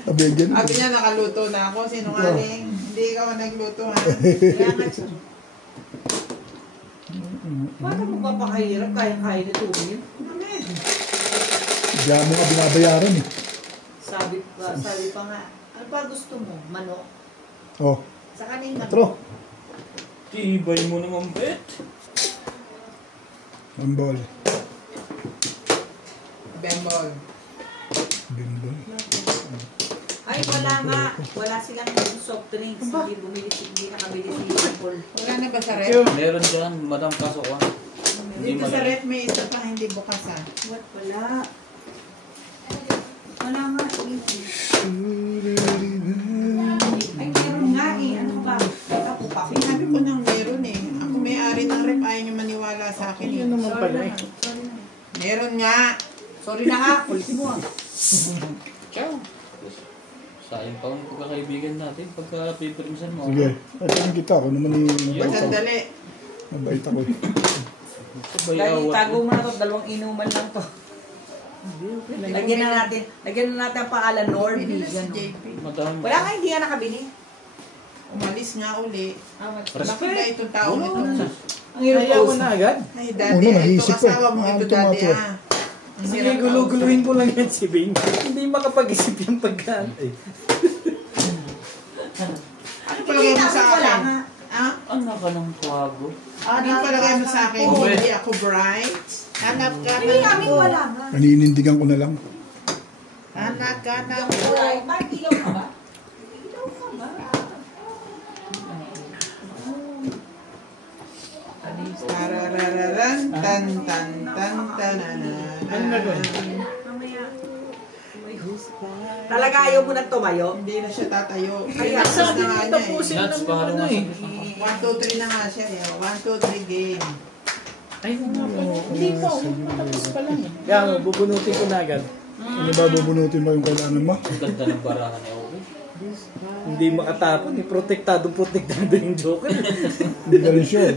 Sabi yan. Sabi niya nakaluto na ako. Sinungaling. Hindi ikaw ang nagluto ha. Kaya nga siya. Paano mo papakahirap kaya-kaya nito yun? Amen. Diyan mo nga binabayaran eh. Sabi pa nga, ano pa gusto mo? Manok? Oh, Sa kanina. 4. Tibay mo naman, bet. Bambol. Bembol. Bimbol. Ay, wala nga. Wala silang soft drinks. Hindi nakabili si Apple. Wala na ba sa rep? Meron dyan, madam, kaso ko. Dito sa rep may isa pa hindi bukas ah. What? Wala. Wala nga. Ay, meron nga eh. Ano ba? Ako pa. Sinabi ko nang meron eh. Ako may-ari ng rep. Ayaw niyo maniwala sa akin eh. Yan naman pala eh. Meron nga. Sorry na nga. Kulit mo ah. Ciao. Sayang pa ang pagkakaibigan natin pagka piprimsan mo. Sige. Ito kita ako naman yung Sandali. mabait ako eh. Sabay Dahil awat tago mo. mo na ito, dalawang inuman lang to. Lagyan na natin ang pangalan Norby. Pili na si Ganun. JP. Madam. Wala nga, hindi nga nakabili. Umalis nga uli. Bakit Respect. ba itong tao nito? Ang hirap Ayaw ko na agad. Ay, Una, daddy. Ito nahisip ko eh. asawa mo. Ito, daddy Tumato. ah. Ang Sige, hirap gulo-guluhin ko lang yan si Bing. Hindi makapag-isip yung pagkaantay. Ano palagay mo sa Wala akin? nga. Ah? Ano ka ng kwago? Ano palagay mo sa akin? Oo. Hindi ako bright? Hanap ka. Hindi namin wala nga. Paninindigan ko na lang. Anak ka na po. Ilaw ka ba? Tararararan, tan tan tan tananan. Ano na doon? Talaga ayaw mo na tumayo? Hindi na siya tatayo. Kaya Tapos na nga niya eh. Nuts, pahalo nga siya. 1, 2, 3 na nga siya eh. 1, 2, 3 game. Ay, hindi pa. Matapos pa lang. Kaya mo, bubunutin ko na agad. Ano ba bubunutin mo yung kailangan mo? Ang ganda ng barahan ni Obi. Hindi makatapon. Protektado yung Joker. Hindi ka rin sure.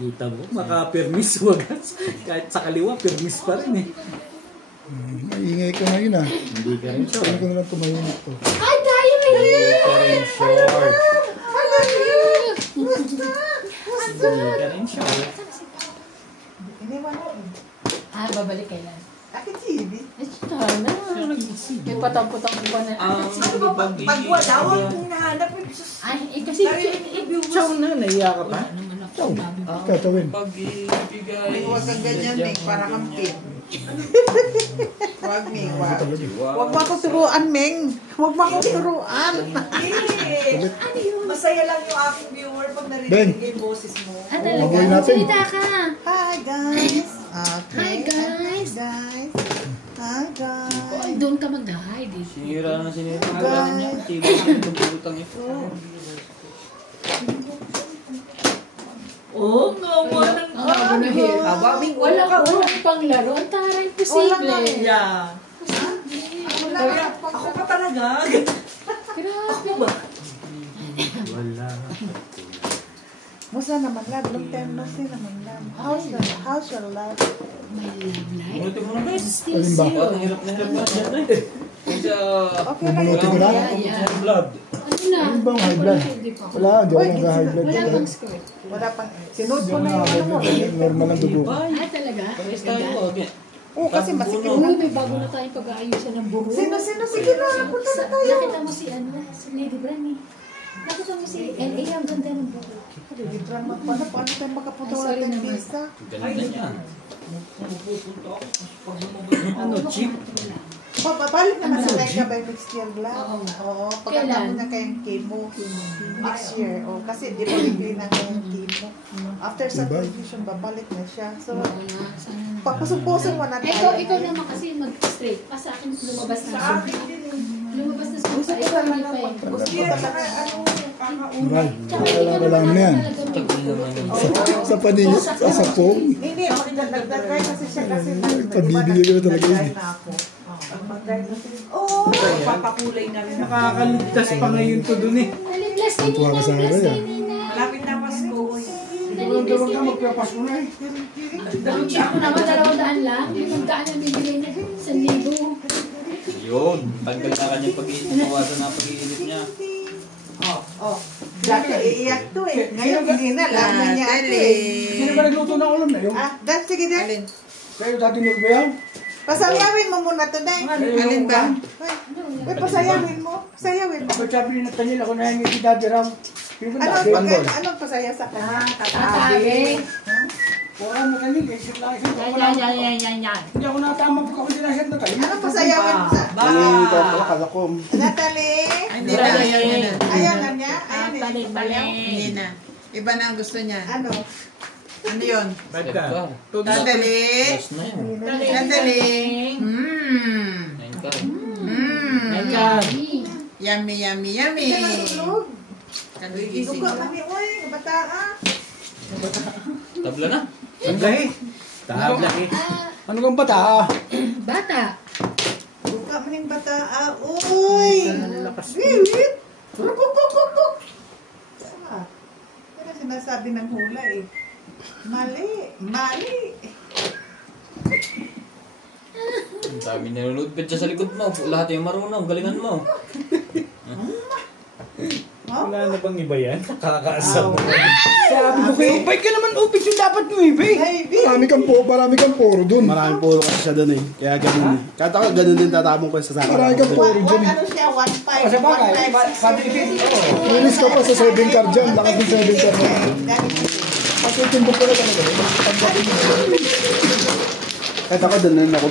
Kita mo, maka-permis wagas. Kahit sa kaliwa, permis pa rin eh. Maingay ka ngayon ah. Hindi ka rin sure. Saan ko na lang tumahimik to? Ay, tayo na Hindi ka rin sure. Hindi ka rin sure. Iniwan mo. Ah, babalik kailan? Akin TV. Ay, sana. May patang-patang pa na. Ano ba? Pag wala, huwag hinahanap. Ay, kasi Chow na, naiya ka pa? Chow. Tatawin. Pag-ibigay. May huwag kang ganyan, Ming. Para kang pin. Huwag, Ming. Huwag. Huwag mo akong turuan, Ming. Huwag mo akong turuan. Masaya lang yung aking viewer pag Ben. narinig yung boses mo. Ah, talaga? Mabuhay natin. Salita ka. Hi, guys. Okay. Hi, guys. Guys. Hi, guys. Doon ka mag-hide eh. Sinira na sinira. Ang barahan niya. Tibay niya. Pagputang ito. Oo, nga mo ng Wala ka pang laro. Ang taray, posible. Yeah. Ako pa talaga. Grabe. ba? Wala. Musta naman, love? Long time no see naman, love. How's your love? My love life. Buti mo na guys. Still Alin ba? zero. Ang hirap na hirap na siya na eh. Kaya Okay lang. Bubunutin ko na? Yeah. blood. Ano na? Ano bang high blood? Hindi pa. Wala, di ako nag-high blood. Wala pang skirt. Wala pang... Sinod ko Hindi na ako yung ano mo. nag-high blood. Normal ang dugo. Ah, talaga? Parehas tayo. Okay. Oo, kasi masikip Oo, na. may bago na tayong pag-aayusan ng buhok. Sino? Sige na, punta na tayo. Nakita mo si ano, si Lady Branny. Nakita mo si LA, ang ganda ng buhok. Drama pa na. Paano tayo makapunta? Ay, Wala sorry tayong naman. visa. Ganda niya. Ano, cheap? Babalik naman sa Mecca by next year lang. Oo. Oo. Kailan? Pagkatapos na kayong chemo. Next year. O, kasi di ba bigli na kayong chemo. After sa Diba? television, babalik na siya. So, Oo nga, sana naman. papasok-pasok mo na Ikaw naman kasi mag-straight. Pa sa akin lumabas na. Lumabas na sa Gusto ko pa talaga eh. Gusto ko talaga. Maral. Tsaka hindi naman Wala mo na yan. Tagal naman yun. Sa paningit, sa phone. Hindi, mag-drive kasi siya kasi. Pabibigyan ko na talaga yun. Nag-drive na ako. Mag-drive na siya. Oo! Papakulay na rin. Nakakaligtas pa ngayon to dun eh. Naliglas kay Tuwa Nina, ka sa naliglas akin, kay ah. Nina. Malapit na Pasko. Naliglas kay Nina. Magpapasko na eh. Ang cheap ko naman, 200 lang. 500 ang bibigay niya. 1,000. Yun. Tanggal na kanyang pag-iinit. Nawasan na pag-iinit niya. Oh. Dati iiyak to eh. Ngayon hindi na. Alam na niya ate eh. Sino ba nagluto ng ulam na yun? Dad, sige dad. Kayo dati nagba yan? Pasayawin mo muna to, Day. Alin ba? Uy, pasayawin mo. Pasayawin mo. Ba't sabi ni Nathaniel ako nahingi si Daddy Ram? Sino ba dati? Anong pasaya sa kanya? Tatabi. Wala na kanil, isip lang isip. Hindi ako natama pag ako dinaset na kayo. Anong pasayawin mo sa... Kalakom. Natalie? Hindi na, ayaw na. Ayaw na niya? Ayaw na. Hindi na. Iba na ang gusto niya. Ano? Ano yun? Stepcar. Dadali. Last na yun. Dadali. Nine car. Yummy, yummy, yummy. Hindi na natulog. Kagigising. Suka kami, uy. Kabataan. Tabla na. Tablahi. Tablahi. Ano kang bata? Bata. Suka kami ng bataan. Uy. Wiwit. Rukukukukuk. Saka. Pero sinasabi ng hula eh. Mali. Mali. Ang dami nanonood. Pet siya sa likod mo. Lahat yung marunong. Galingan mo. Wala na bang iba yan? Nakakaasam. Sabi ko kayo, upay ka naman, upay yung dapat mo eh. Marami kang poro dun. Maraming puro kasi siya doon eh. Kaya ganun eh. Kahit ako ganun din tatabong ko sa sakin. Marami kang poro dyan. Ano siya? 1.5. Kasi bagay, 1.5. sabi ni Pete, Linis ka pa sa 7 car dyan. Lakas ng 7 car dyan. Kasi timbok ko na talaga. Kahit ako, doon na ako.